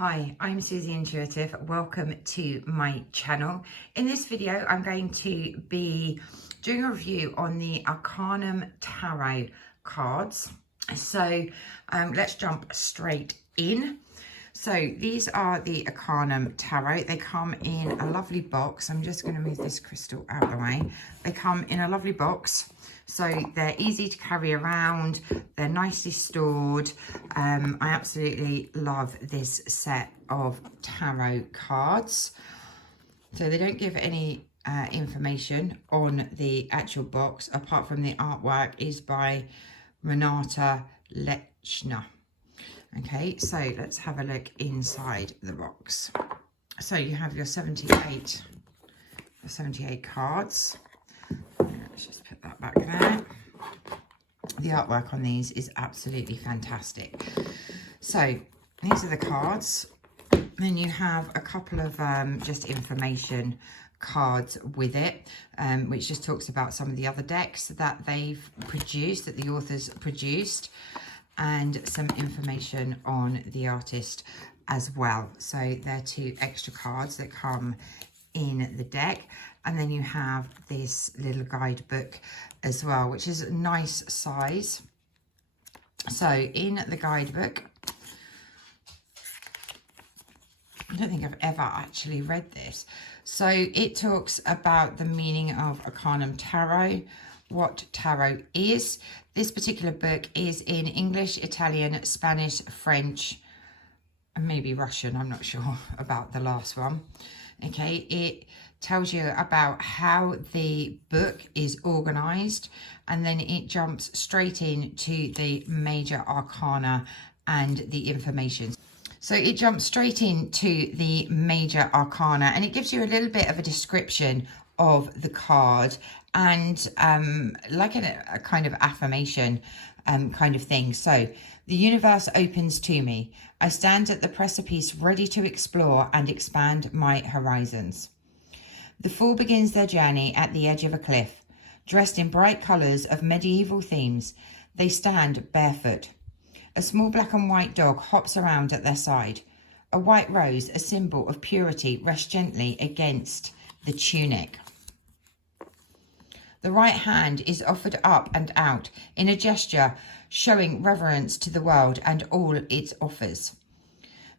Hi, I'm Susie Intuitive. Welcome to my channel. In this video, I'm going to be doing a review on the Arcanum Tarot cards. So let's jump straight in. So these are the Arcanum Tarot. They come in a lovely box. I'm just going to move this crystal out of the way. They come in a lovely box. So they're easy to carry around. They're nicely stored. I absolutely love this set of tarot cards. So they don't give any information on the actual box, apart from the artwork is by Renata Lechner. Okay, so let's have a look inside the box. So you have your 78 cards. Let's just put that back there. The artwork on these is absolutely fantastic. So these are the cards. Then you have a couple of just information cards with it, which just talks about some of the other decks that they've produced, that the authors produced, and some information on the artist as well. So they're two extra cards that come in the deck. And then you have this little guidebook as well, which is a nice size. So in the guidebook, I don't think I've ever actually read this. So it talks about the meaning of Arcanum Tarot, what tarot is. This particular book is in English, Italian, Spanish, French, and maybe Russian. I'm not sure about the last one. Okay, it tells you about how the book is organized, and then it jumps straight into the major arcana and the information. So it jumps straight into the major arcana, and it gives you a little bit of a description of the card and like a kind of affirmation kind of thing. So the universe opens to me. I stand at the precipice ready to explore and expand my horizons. The fool begins their journey at the edge of a cliff. Dressed in bright colours of medieval themes, they stand barefoot. A small black and white dog hops around at their side. A white rose, a symbol of purity, rests gently against the tunic. The right hand is offered up and out in a gesture showing reverence to the world and all its offers.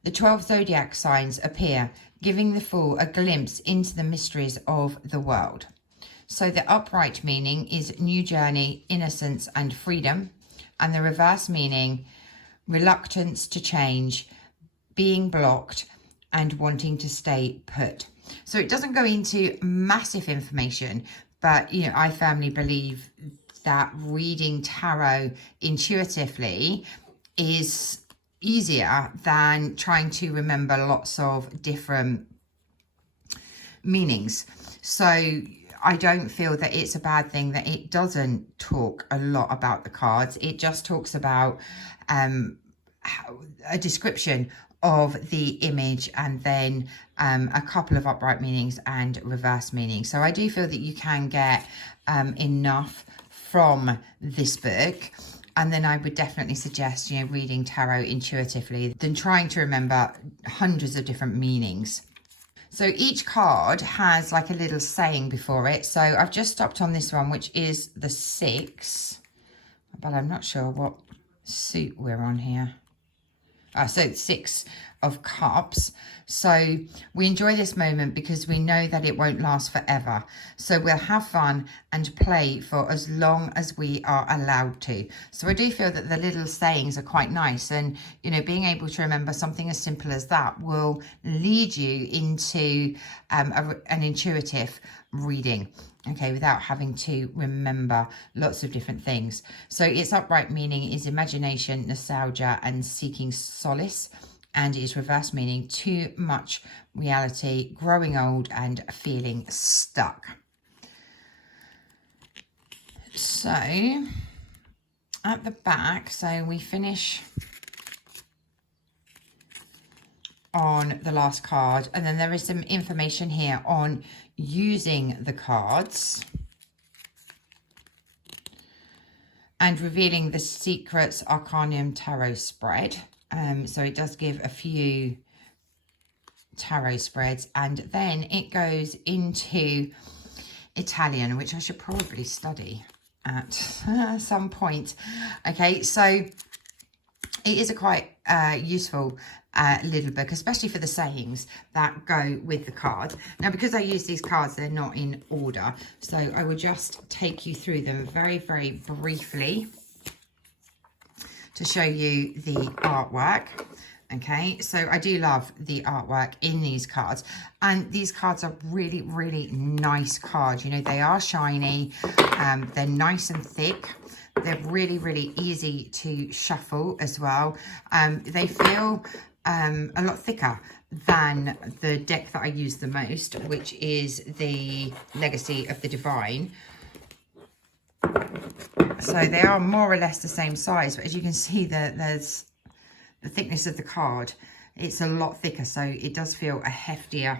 The 12 zodiac signs appear, giving the fool a glimpse into the mysteries of the world. So the upright meaning is new journey, innocence and freedom. And the reverse meaning, reluctance to change, being blocked and wanting to stay put. So it doesn't go into massive information, but, you know, I firmly believe that reading tarot intuitively is easier than trying to remember lots of different meanings. So I don't feel that it's a bad thing that it doesn't talk a lot about the cards. It just talks about a description of the image, and then a couple of upright meanings and reverse meanings. So I do feel that you can get enough from this book. And then I would definitely suggest, you know, reading tarot intuitively than trying to remember hundreds of different meanings. So each card has like a little saying before it. So I've just stopped on this one, which is the 6, but I'm not sure what suit we're on here. So it's 6 of Cups. So we enjoy this moment because we know that it won't last forever. So we'll have fun and play for as long as we are allowed to. So I do feel that the little sayings are quite nice, and, you know, being able to remember something as simple as that will lead you into an intuitive reading. Okay, without having to remember lots of different things. So its upright meaning is imagination, nostalgia, and seeking solace. And its reverse meaning, too much reality, growing old, and feeling stuck. So at the back, so we finish on the last card, and then there is some information here on using the cards and revealing the secrets Arcanum Tarot spread. So it does give a few tarot spreads, and then it goes into Italian, which I should probably study at some point. Okay, so it is a quite useful little book, especially for the sayings that go with the card. Now, because I use these cards, they're not in order, so I will just take you through them very, very briefly to show you the artwork. Okay, so I do love the artwork in these cards, and these cards are really, really nice cards. You know, they are shiny, they're nice and thick, they're really, really easy to shuffle as well. They feel a lot thicker than the deck that I use the most, which is the Legacy of the Divine. So they are more or less the same size, but as you can see, there's the thickness of the card. It's a lot thicker, so it does feel a heftier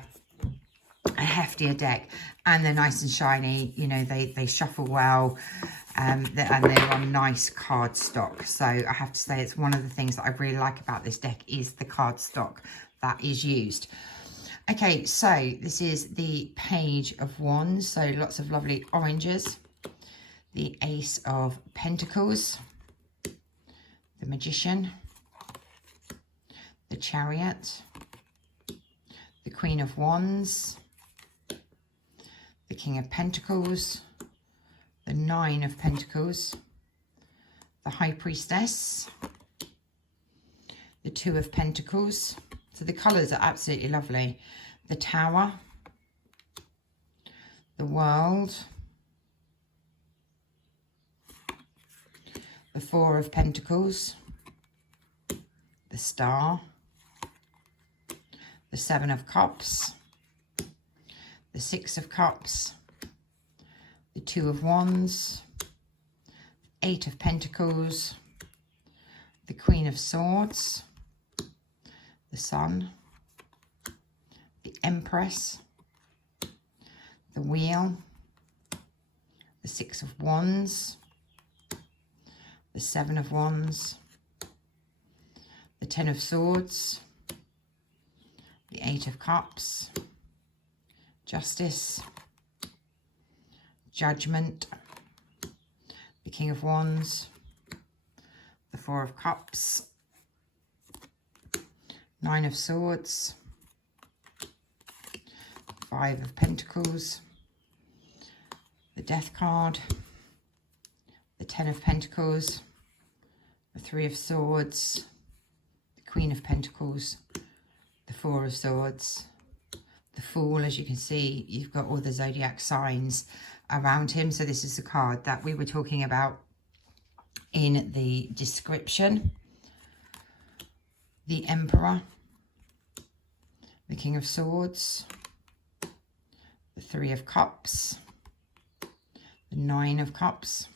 deck, and they're nice and shiny. You know, they shuffle well, and they're on nice card stock. So I have to say, it's one of the things that I really like about this deck is the card stock that is used. Okay, so this is the Page of Wands, so lots of lovely oranges. The Ace of Pentacles, the Magician, the Chariot, the Queen of Wands, the King of Pentacles, the Nine of Pentacles, the High Priestess, the Two of Pentacles. So the colours are absolutely lovely. The Tower, the World, the Four of Pentacles, the Star, the Seven of Cups, the Six of Cups, the Two of Wands, Eight of Pentacles, the Queen of Swords, the Sun, the Empress, the Wheel, the Six of Wands, the Seven of Wands, the Ten of Swords, the Eight of Cups, Justice, Judgment, the King of Wands, the Four of Cups, Nine of Swords, Five of Pentacles, the Death card, the Ten of Pentacles, the Three of Swords, the Queen of Pentacles, the Four of Swords, the Fool. As you can see, you've got all the zodiac signs around him. So this is the card that we were talking about in the description. The Emperor, the King of Swords, the Three of Cups, the Nine of Cups,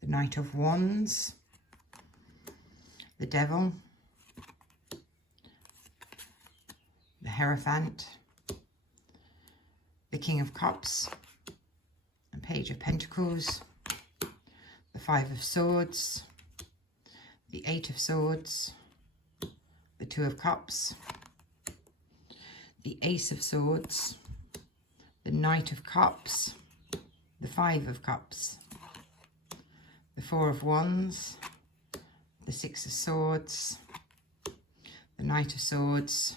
the Knight of Wands, the Devil, the Hierophant, the King of Cups, the Page of Pentacles, the Five of Swords, the Eight of Swords, the Two of Cups, the Ace of Swords, the Knight of Cups, the Five of Cups, the Four of Wands, the Six of Swords, the Knight of Swords,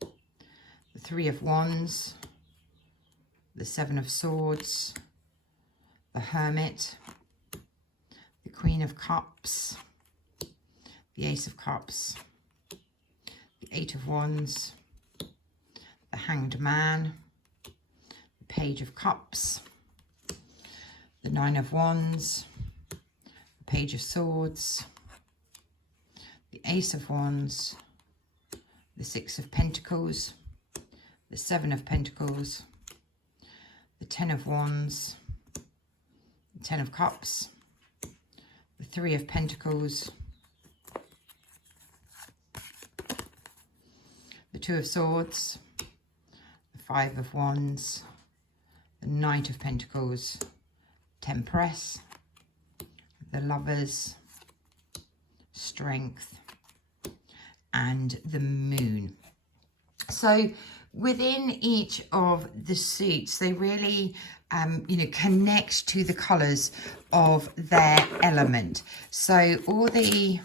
the Three of Wands, the Seven of Swords, the Hermit, the Queen of Cups, the Ace of Cups, the Eight of Wands, the Hanged Man, the Page of Cups, the Nine of Wands, the Page of Swords, the Ace of Wands, the Six of Pentacles, the Seven of Pentacles, the Ten of Wands, the Ten of Cups, the Three of Pentacles, the Two of Swords, the Five of Wands, the Knight of Pentacles, Temperance, the Lovers, Strength, and the Moon. So within each of the suits, they really, you know, connect to the colours of their element. So all the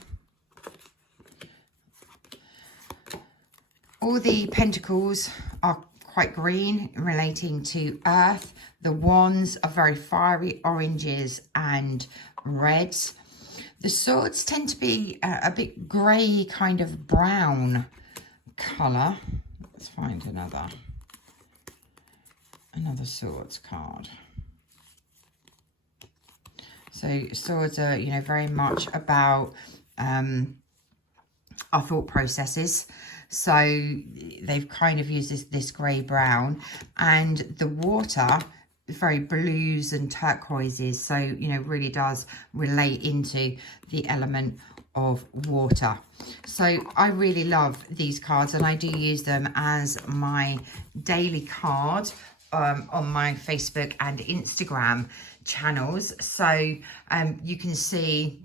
pentacles are quite green, relating to earth. The wands are very fiery oranges and reds. The swords tend to be a bit grey, kind of brown colour. Let's find another swords card. So swords are, you know, very much about our thought processes. So they've kind of used this grey brown, and the water, very blues and turquoises. So, you know, really does relate into the element of water. So I really love these cards, and I do use them as my daily card on my Facebook and Instagram channels. So you can see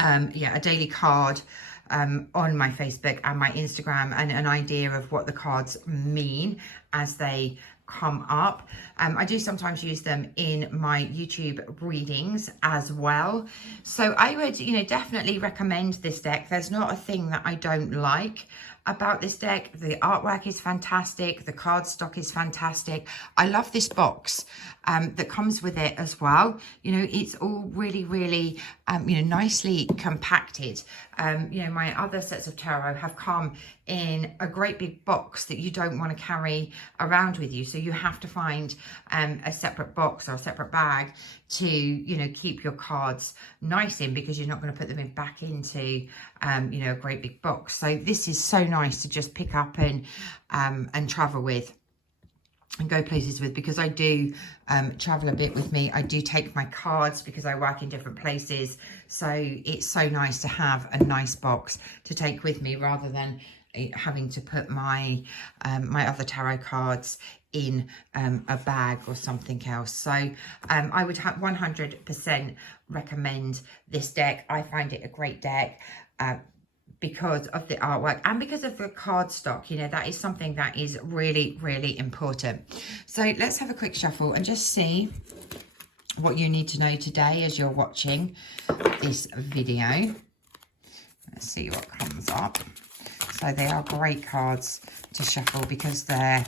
a daily card on my Facebook and my Instagram, and an idea of what the cards mean as they come up. I do sometimes use them in my YouTube readings as well. So I would, you know, definitely recommend this deck. There's not a thing that I don't like about this deck. The artwork is fantastic. The card stock is fantastic. I love this box that comes with it as well. You know, it's all really, really, you know, nicely compacted. You know, my other sets of tarot have come in a great big box that you don't want to carry around with you. So you have to find a separate box or a separate bag to, you know, keep your cards nice in, because you're not going to put them in back into, you know, a great big box. So this is so nice to just pick up and travel with and go places with, because I do travel a bit with me. I do take my cards because I work in different places. So it's so nice to have a nice box to take with me, rather than having to put my my other tarot cards in a bag or something else. So I would 100% recommend this deck. I find it a great deck because of the artwork and because of the card stock. You know, that is something that is really, really important. So let's have a quick shuffle and just see what you need to know today as you're watching this video. Let's see what comes up. So they are great cards to shuffle because they're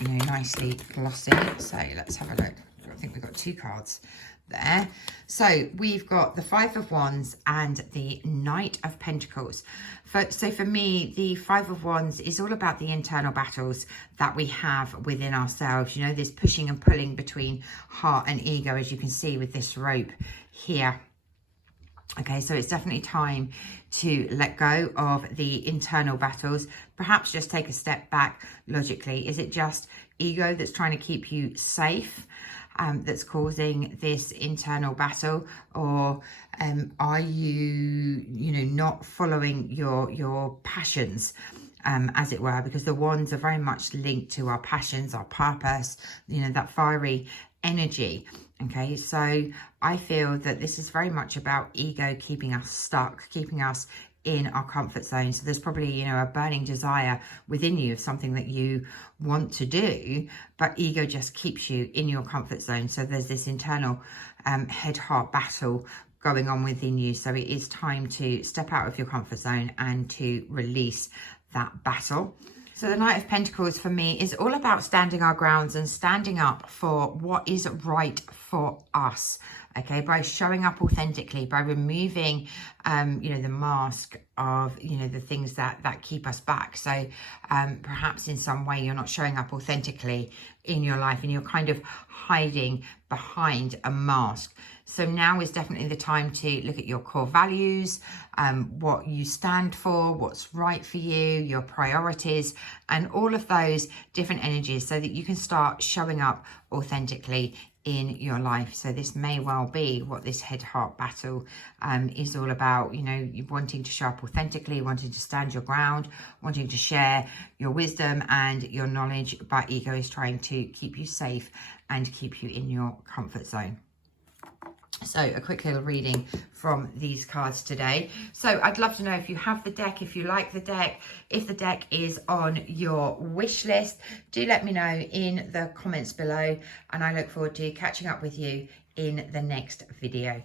you know, nicely glossy. So let's have a look. I think we've got two cards there. So we've got the Five of Wands and the Knight of Pentacles. So for me, the Five of Wands is all about the internal battles that we have within ourselves. You know, this pushing and pulling between heart and ego, as you can see with this rope here. Okay, so it's definitely time to let go of the internal battles. Perhaps just take a step back logically. Is it just ego that's trying to keep you safe, that's causing this internal battle? Or are you, you know, not following your passions, as it were? Because the wands are very much linked to our passions, our purpose, you know, that fiery energy. Okay, so I feel that this is very much about ego keeping us stuck, keeping us in our comfort zone. So there's probably, you know, a burning desire within you of something that you want to do, but ego just keeps you in your comfort zone. So there's this internal head-heart battle going on within you. So it is time to step out of your comfort zone and to release that battle. So the Knight of Pentacles for me is all about standing our grounds and standing up for what is right for us. Okay, by showing up authentically, by removing, you know, the mask of, you know, the things that keep us back. So perhaps in some way you're not showing up authentically in your life and you're kind of hiding behind a mask. So now is definitely the time to look at your core values, what you stand for, what's right for you, your priorities, and all of those different energies, so that you can start showing up authentically in your life. So this may well be what this head-heart battle is all about. You know, you wanting to show up authentically, wanting to stand your ground, wanting to share your wisdom and your knowledge, but ego is trying to keep you safe and keep you in your comfort zone. So a quick little reading from these cards today. So I'd love to know if you have the deck, if you like the deck, if the deck is on your wish list. Do let me know in the comments below, and I look forward to catching up with you in the next video.